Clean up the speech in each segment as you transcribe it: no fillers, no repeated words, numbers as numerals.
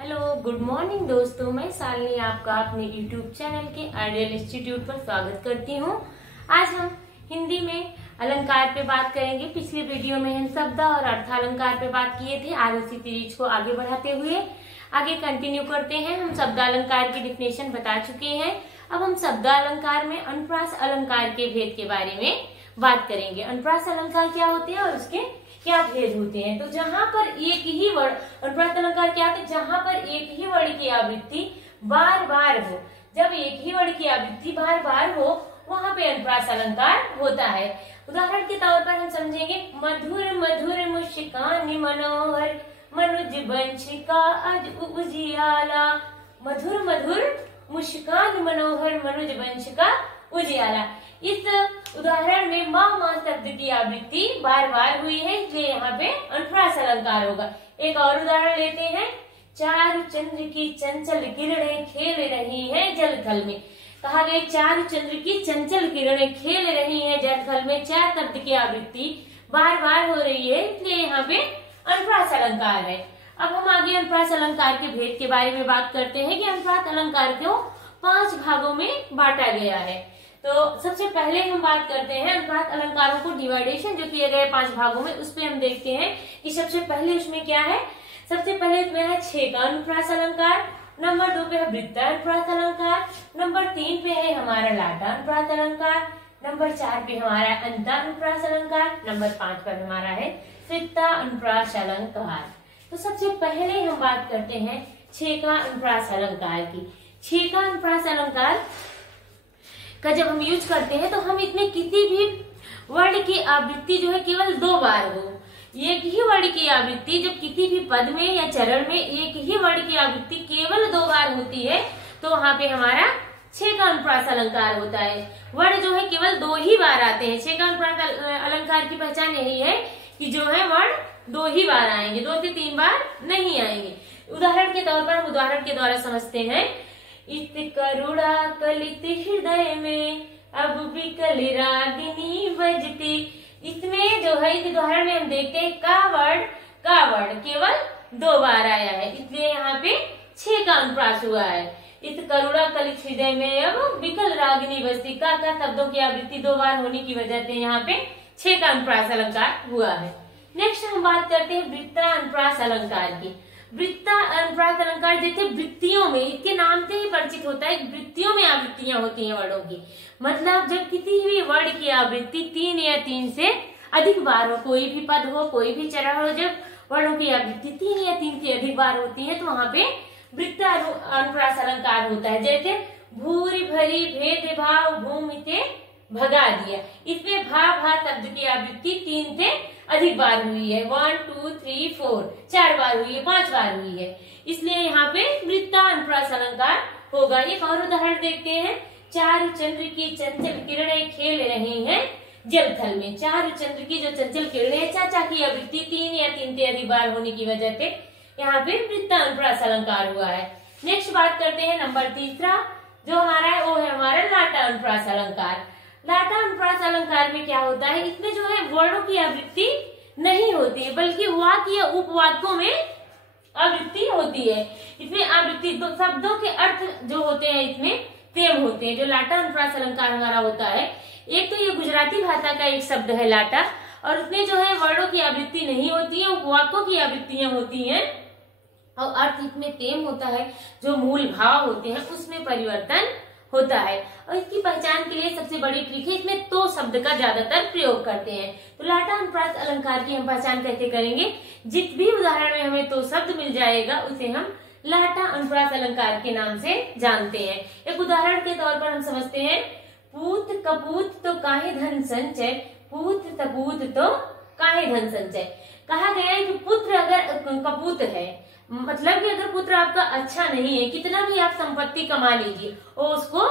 Hello good morning दोस्तों, मैं शालिनी आपका अपने यूट्यूब चैनल के आइडियल इंस्टीट्यूट पर स्वागत करती हूँ। आज हम हिंदी में अलंकार पे बात करेंगे। पिछले वीडियो में हम शब्द और अर्थालंकार पे बात किए थे। आज उसी सीरीज को आगे बढ़ाते हुए आगे कंटिन्यू करते हैं। हम शब्दालंकार की डिफिनेशन बता चुके हैं। अब हम शब्दालंकार में अनुप्रास अलंकार के भेद के बारे में बात करेंगे। अनुप्रास अलंकार क्या होते हैं और उसके क्या भेद होते हैं। तो जहां पर एक ही वर्ण, अनुप्रास अलंकार क्या होता है, जहां पर एक ही वर्ण की आवृत्ति बार बार हो, जब एक ही वर्ण की आवृत्ति बार बार हो वहां पे अनुप्रास अलंकार होता है। उदाहरण के तौर पर हम समझेंगे, मधुर मधुर मुस्कान मनोहर मनुज वंशिका अज उजियाला। मधुर मधुर मुस्कान मनोहर मनुज वंशिका उजियाला। इस उदाहरण में माँ माँ शब्द की आवृत्ति बार बार हुई है, इसलिए यहाँ पे अनुप्रास अलंकार होगा। एक और उदाहरण लेते हैं, चारु चंद्र की चंचल किरणें खेल रही हैं जल थल में। कहा गया चारु चंद्र की चंचल किरणें खेल रही हैं जल थल में। चार शब्द की आवृत्ति बार बार हो रही है, इसलिए यहाँ पे अनुप्रास अलंकार है। अब हम आगे अनुप्रास अलंकार के भेद के बारे में बात करते हैं कि अनुप्रास अलंकार को 5 भागों में बांटा गया है। तो सबसे पहले हम बात करते हैं अनुप्रास अलंकारों को डिवाइडेशन जो किए गए 5 भागों में, उस पे हम देखते हैं कि सबसे पहले उसमें क्या है। सबसे पहले उसमें है छेका अनुप्रास अलंकार, नंबर 2 पे है वृत्ता अनुप्रास अलंकार, नंबर 3 पे है हमारा लाटा अनुप्रास अलंकार, नंबर 4 पे हमारा अंता अनुप्रास अलंकार, नंबर 5 पर हमारा है वृत्ता अनुप्रास अलंकार। तो सबसे पहले हम बात करते हैं छेका अनुप्रास अलंकार की। छेका अनुप्रास अलंकार का जब हम यूज करते हैं तो हम इसमें किसी भी वर्ण की आवृत्ति जो है केवल 2 बार हो। एक ही वर्ण की आवृत्ति जब किसी भी पद में या चरण में एक ही वर्ण की आवृत्ति केवल 2 बार होती है तो वहां पे हमारा छेका अनुप्रास अलंकार होता है। वर्ण जो है केवल 2 ही बार आते हैं। छेका अनुप्रास अलंकार की पहचान यही है कि जो है वर्ण 2 ही बार आएंगे, 2 से 3 बार नहीं आएंगे। उदाहरण के तौर पर हम उदाहरण के द्वारा समझते हैं, इत करुणा कलित हृदय में अब विकल रागिनी बजती। इसमें जो है इस उदाहरण में हम देखते हैं का वर्ण केवल 2 बार आया है, इसलिए यहाँ पे 6 का अनुप्रास हुआ है। इस करुणा कलित हृदय में अब विकल रागिनी बजती का शब्दों की आवृत्ति 2 बार होने की वजह से यहाँ पे 6 का अनुप्रास अलंकार हुआ है। नेक्स्ट हम बात करते हैं वृत्ता अनुप्रास अलंकार की। वृत्ता अनुप्रास अलंकार जैसे वृत्तियों में, इसके नाम से ही परिचित होता है, वृत्तियों में आवृत्तियां होती हैं वर्णों की। मतलब जब किसी भी वर्ण की आवृत्ति 3 या 3 से अधिक बार हो, कोई भी पद हो, कोई भी चरण हो, जब वर्णों की आवृत्ति 3 या 3 से अधिक बार होती है तो वहां पे वृत्ता अनुप्रास अलंकार होता है। जैसे भूरी भरी भेद भाव भूमि से भगा दिया, इसमें भा शब्द की आवृत्ति 3 से अधिक बार हुई है। 1 2 3 4 4 बार हुई है, 5 बार हुई है, इसलिए यहाँ पे वृत्ता अनुप्रास अलंकार होगा। एक और उदाहरण देखते हैं, चारु चंद्र की चंचल किरणें खेल रही हैं जल थल में। चारु चंद्र की जो चंचल किरणें, चाचा की आवृत्ति 3 या 3 से अधिक बार होने की वजह से यहाँ पे वृत्ता अनुप्रास अलंकार हुआ है। नेक्स्ट बात करते हैं नंबर 3 जो हमारा है वो है हमारा लाटा अनुप्रास अलंकार। लाटा अनुप्रास अलंकार में क्या होता है, इसमें जो है वर्णों की आवृत्ति नहीं होती है बल्कि वाक्य या उपवाक्यों में आवृत्ति होती है। इसमें आवृत्ति तो शब्दों के अर्थ जो होते हैं इसमें सेम होते हैं। जो लाटा अनुप्रास अलंकार हमारा होता है, एक तो ये गुजराती भाषा का एक शब्द है लाटा, और उसमें जो है वर्णों की आवृत्ति नहीं होती है, उपवाक्यों की आवृत्तियां होती हैं और अर्थ इसमें सेम होता है। जो मूल भाव होते हैं उसमें परिवर्तन होता है। और इसकी पहचान के लिए सबसे बड़ी ट्रिक है, इसमें तो शब्द का ज्यादातर प्रयोग करते हैं। तो लाटा अनुप्रास अलंकार की हम पहचान कैसे करेंगे, जिस भी उदाहरण में हमें तो शब्द मिल जाएगा उसे हम लाटा अनुप्रास अलंकार के नाम से जानते हैं। एक उदाहरण के तौर पर हम समझते हैं, पूत कपूत तो काहे धन संचय, पूत सपूत तो काहे धन संचय। कहा गया है कि पुत्र अगर कपूत है, मतलब कि अगर पुत्र आपका अच्छा नहीं है, कितना भी आप संपत्ति कमा लीजिए वो उसको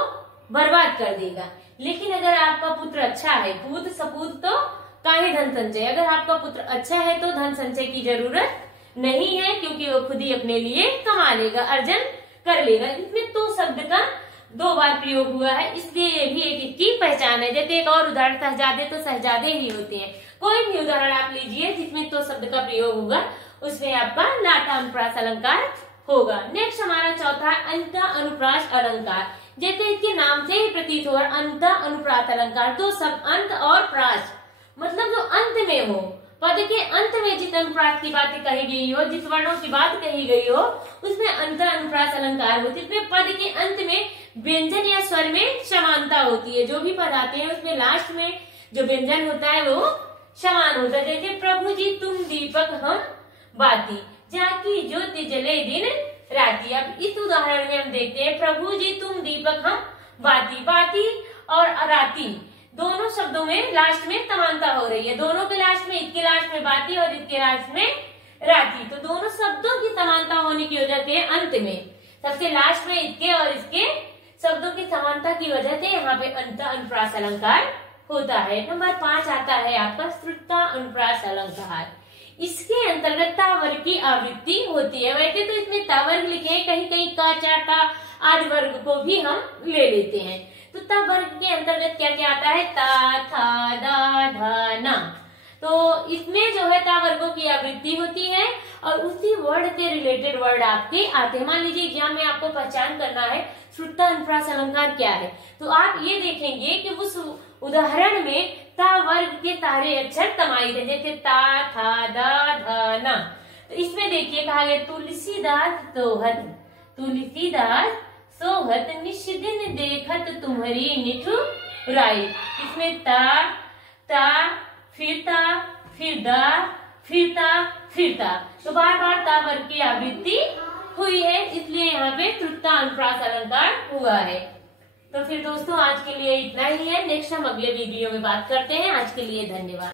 बर्बाद कर देगा। लेकिन अगर आपका पुत्र अच्छा है, पूत सपूत तो काहे धन संचय, अगर आपका पुत्र अच्छा है तो धन संचय की जरूरत नहीं है, क्योंकि वो खुद ही अपने लिए कमा लेगा, अर्जन कर लेगा। इसमें तो शब्द का 2 बार प्रयोग हुआ है, इसलिए ये भी एक इसकी पहचान है। जैसे एक और उदाहरण, शहजादे तो शहजादे ही होते हैं। कोई भी उदाहरण आप लीजिए जिसमें तो शब्द का प्रयोग होगा उसमें आपका लाटा अनुप्रास अलंकार होगा। नेक्स्ट हमारा चौथा है अंत अनुप्रास अलंकार। जैसे इसके नाम से ही प्रतीत हो रहा अंत अनुप्रास अलंकार, तो सब अंत और प्रास मतलब जो अंत में हो, पद के अंत में जिस अनुप्रास की बात कही गई हो, जिस वर्णों की बात कही गई हो, उसमें अंत अनुप्रास अलंकार होती है। इसमें पद के अंत में व्यंजन या स्वर में समानता होती है। जो भी पद आते हैं उसमें लास्ट में जो व्यंजन होता है वो समान होता है। जैसे प्रभु जी तुम दीपक हम बाती, जाकी ज्योति जले दिन राती। अब इस उदाहरण में हम देखते हैं प्रभु जी तुम दीपक हम बाती, बाती और राती दोनों शब्दों में लास्ट में समानता हो रही है। दोनों के लास्ट में, इसके लास्ट में बाती और इसके लास्ट में राती, तो दोनों शब्दों की समानता होने की वजह से अंत में सबसे लास्ट में इसके और इसके शब्दों की समानता की वजह से यहाँ पे अंत अनुप्रास अलंकार होता है। नंबर 5 आता है आपका श्रुता अनुप्रास अलंकार। इसके अंतर्गत ता वर्ग की आवृत्ति होती है। वैसे तो इसमें ता वर्ग लिखे हैं, कहीं कहीं का, चा, टा आदि वर्ग को भी हम ले लेते हैं। तो ता वर्ग के अंतर्गत क्या क्या आता है? ता, था, दा, धा, ना। तो इसमें जो है ता वर्गों की आवृत्ति होती है और उसी वर्ड के रिलेटेड वर्ड आपके आते हैं। मान लीजिए एग्जाम में आपको पहचान करना है श्रुता अनुप्रास अलंकार क्या है, तो आप ये देखेंगे कि उस उदाहरण में ता वर्ग के सारे अक्षर समाहित है, जैसे ता, था, दा, धा, ना। तो इसमें देखिए कहा गया तुलसीदास सोहत, तुलसीदास सोहत निष्दिन देखत तुम्हारी निठुराई। इसमें ता, फिर ता, फिर दा, फिर ता, फिर ता, तो बार बार ता वर्ग की आवृत्ति हुई है, इसलिए यहाँ पे श्रुता अनुप्रास अलंकार हुआ है। तो फिर दोस्तों आज के लिए इतना ही है। नेक्स्ट हम अगले वीडियो में बात करते हैं। आज के लिए धन्यवाद।